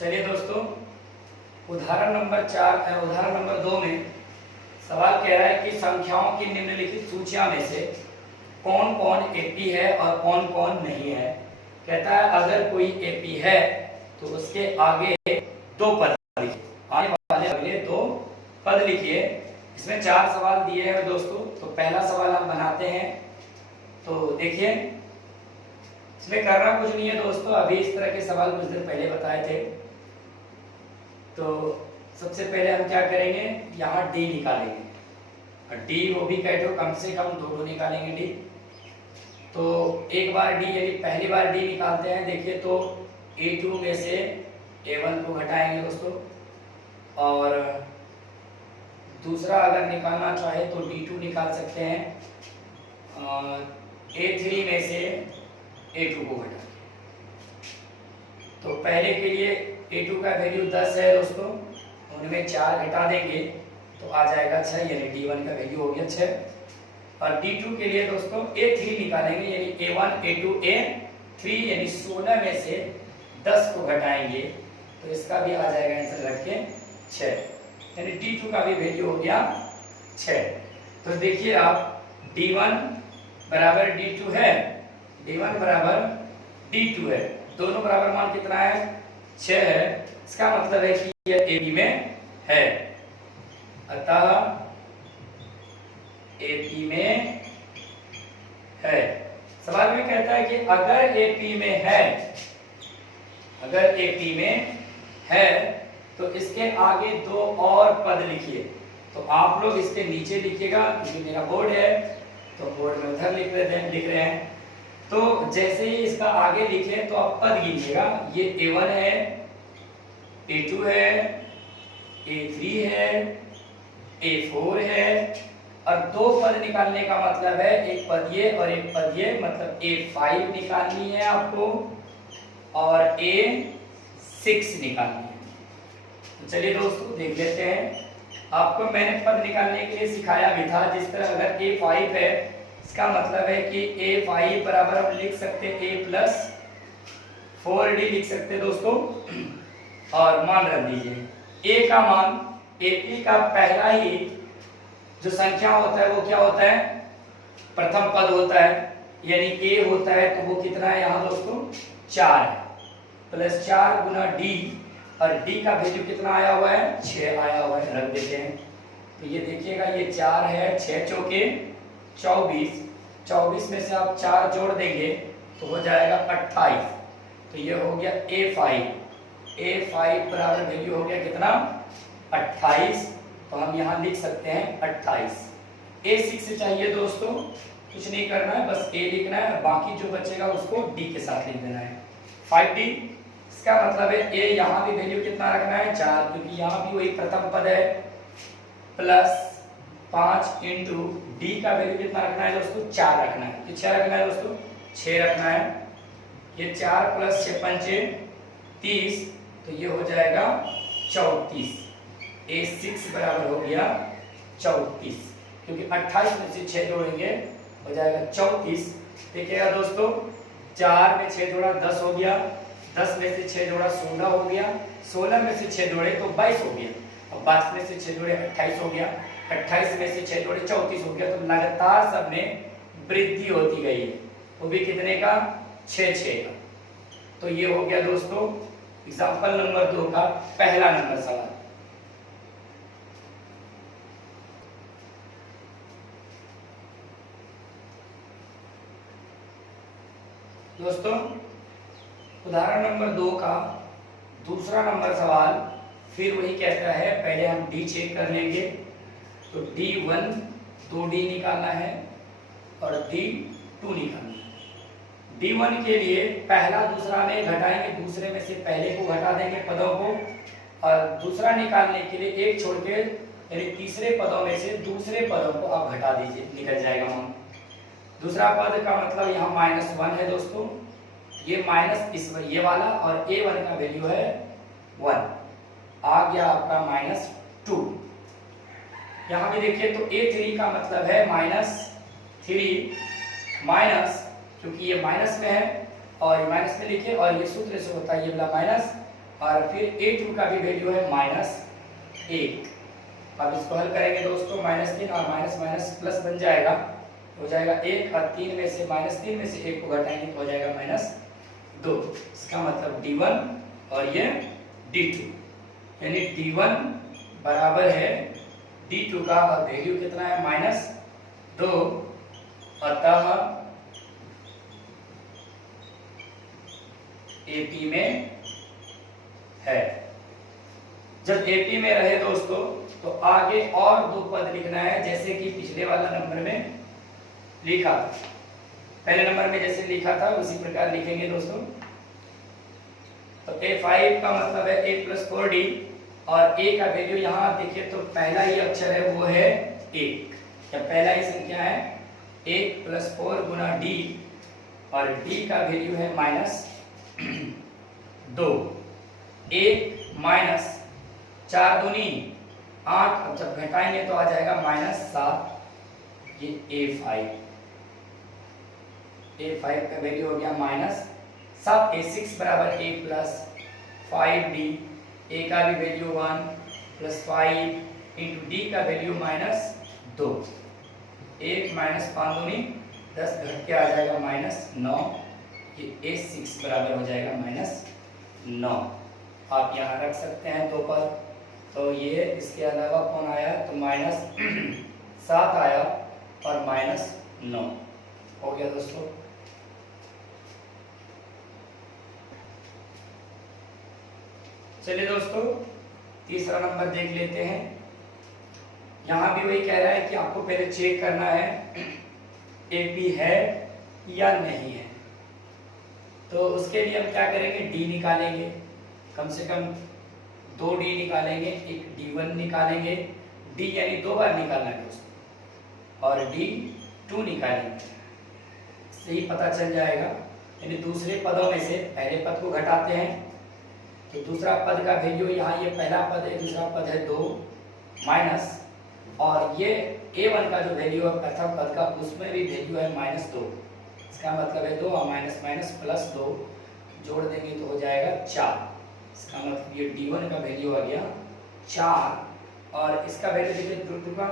चलिए दोस्तों, उदाहरण नंबर 2 में सवाल कह रहा है कि संख्याओं की निम्नलिखित सूचियां में से कौन कौन एपी है और कौन कौन नहीं है। कहता है अगर कोई एपी है तो उसके आगे दो पद लिखिए, आने वाले अगले दो पद लिखिए। इसमें 4 सवाल दिए हैं दोस्तों। तो पहला सवाल हम बनाते हैं। तो देखिए, इसमें करना कुछ नहीं है दोस्तों, अभी इस तरह के सवाल कुछ दिन पहले बताए थे। तो सबसे पहले हम क्या करेंगे, यहाँ डी निकालेंगे और डी वो भी कहते हो कम से कम दो निकालेंगे डी। तो एक बार डी यानी पहली बार डी निकालते हैं। देखिए तो A2 में से A1 को घटाएंगे दोस्तों, और दूसरा अगर निकालना चाहे तो D2 निकाल सकते हैं और A3 में से A2 को घटाएंगे। तो पहले के लिए A2 का वैल्यू 10 है दोस्तों, उनमें 4 घटा देंगे तो आ जाएगा 6, यानी D1 का वैल्यू हो गया 6। और D2 के लिए दोस्तों A3 निकालेंगे, यानी A1 A2 A3 यानी 16 में से 10 को घटाएंगे तो इसका भी आ जाएगा आंसर रख के 6, यानी D2 का भी वैल्यू हो गया 6। तो देखिए आप D1 बराबर D2 है, D1 बराबर D2 है, दोनों बराबर मान कितना है 6 है। इसका मतलब है कि यह एपी में है, अतः एपी में है। सवाल में कहता है कि अगर एपी में है, अगर एपी में है तो इसके आगे दो और पद लिखिए। तो आप लोग इसके नीचे लिखिएगा, क्योंकि मेरा बोर्ड है तो बोर्ड में उधर लिख रहे हैं। तो जैसे ही इसका आगे लिखे तो आप पद गिनिएगा। ये A1 है, A2 है, A3 है, A4 है, और दो पद निकालने का मतलब है एक पद ये और एक पद ये, मतलब A5 निकालनी है आपको और A6 निकालनी है। तो चलिए दोस्तों देख लेते हैं। आपको मैंने पद निकालने के लिए सिखाया भी था। जिस तरह अगर A5 है, इसका मतलब है कि A5 बराबर हम लिख सकते हैं A प्लस 4D लिख सकते हैं दोस्तों। और मान रख दीजिए A का मान, AP का पहला ही जो संख्या होता है वो क्या होता है, प्रथम पद होता है, यानी A होता है तो वो कितना है यहाँ दोस्तों 4 है, प्लस 4 गुना D, और D का वैल्यू कितना आया हुआ है 6 आया हुआ है, रख देते हैं। तो ये देखिएगा ये 4 है, 6 चौके 24, 24 में से आप 4 जोड़ देंगे तो हो जाएगा 28। तो ये हो गया A5 बराबर वैल्यू हो गया कितना 28। तो हम यहाँ लिख सकते हैं 28। A6 चाहिए दोस्तों, कुछ नहीं करना है, बस A लिखना है, बाकी जो बचेगा उसको D के साथ लिख देना है 5D। इसका मतलब है A यहाँ भी वैल्यू कितना रखना है 4, क्योंकि यहाँ भी वही प्रथम पद है, प्लस 5 इंटू D का वैल्यू कितना रखना है दोस्तों 4 रखना है। तो 6 रखना है दोस्तों, 6 रखना है। ये 4 प्लस 6 पंचे 30, तो ये हो जाएगा 34। A6 बराबर हो गया 34, क्योंकि 28 में से 6 जोड़ेंगे हो जाएगा 34। देखिएगा दोस्तों, 4 में 6 जोड़ा 10 हो गया, 10 में से 6 जोड़ा 16 हो गया, 16 में से 6 जोड़े तो 22 हो गया, और 22 में से 6 जोड़े 28 हो गया, 28 में से 6 जोड़े 34 हो गया। तो लगातार सब में वृद्धि होती गई है, वो भी कितने का 6 का। तो ये हो गया दोस्तों एग्जाम्पल नंबर 2 का पहला नंबर सवाल। दोस्तों उदाहरण नंबर 2 का दूसरा नंबर सवाल फिर वही कहता है, पहले हम D चेक कर लेंगे। तो D1 2D निकालना है और D2 निकालना है। D1 के लिए पहला दूसरा में घटाएंगे, दूसरे में से पहले को घटा देंगे पदों को, और दूसरा निकालने के लिए एक छोड़ के यानी तीसरे पदों में से दूसरे पदों को आप घटा दीजिए, निकल जाएगा मान। दूसरा पद का मतलब यहाँ -1 है दोस्तों, ये माइनस इस ये वाला, और A1 का वैल्यू है 1, आ गया आपका -2। यहाँ भी देखिए तो A3 का मतलब है -3, क्योंकि ये माइनस में है और ये माइनस में लिखे, और ये सूत्र से होता है ये वाला माइनस और फिर A2 का भी वैल्यू है -1। अब इसको हल करेंगे दोस्तों, -3 और माइनस माइनस प्लस बन जाएगा, हो जाएगा 1 और 3 में से -3 में से 1 को घटाएंगे तो हो जाएगा -2। इसका मतलब D1 और ये D2, यानी D1 बराबर है D2 का और वैल्यू कितना है -2। अतः AP में है। जब AP में रहे दोस्तों तो आगे और दो पद लिखना है, जैसे कि पिछले वाला नंबर में लिखा, पहले नंबर में जैसे लिखा था उसी प्रकार लिखेंगे दोस्तों। तो A5 का मतलब है A + 4D और A का वैल्यू यहाँ देखिए तो पहला ही अक्षर है वो है 1, या पहला ही संख्या है 1 + 4 गुना D और D का वैल्यू है -2। 1 - 4 दूनी 8, अब जब घटाएंगे तो आ जाएगा -7। ये A5 का वैल्यू हो गया -7। A6 बराबर A + 5D, A का भी वैल्यू 1 + 5 इंटू D का वैल्यू -2। 1 - 5 दूनी 10, घट के आ जाएगा -9। ये A6 बराबर हो जाएगा -9। आप यहाँ रख सकते हैं दो पर। तो ये इसके अलावा कौन आया तो -7 आया और -9 हो गया दोस्तों। चलिए दोस्तों तीसरा नंबर देख लेते हैं। यहाँ भी वही कह रहा है कि आपको पहले चेक करना है AP है या नहीं है। तो उसके लिए हम क्या करेंगे, D निकालेंगे, कम से कम 2D निकालेंगे, एक D1 निकालेंगे, D यानी 2 बार निकालना है दोस्तों, और D2 निकालेंगे, इससे ही पता चल जाएगा। यानी दूसरे पदों में से पहले पद को घटाते हैं तो दूसरा पद का वैल्यू, यहाँ ये पहला पद है, दूसरा पद है 2 माइनस, और ये A1 का जो वैल्यू है प्रथम पद का उसमें भी वैल्यू है -2। इसका मतलब है 2 और माइनस माइनस +2 जोड़ देंगे तो हो जाएगा 4। इसका मतलब ये D1 का वैल्यू आ गया 4 और इसका वैल्यू देखिए 2 का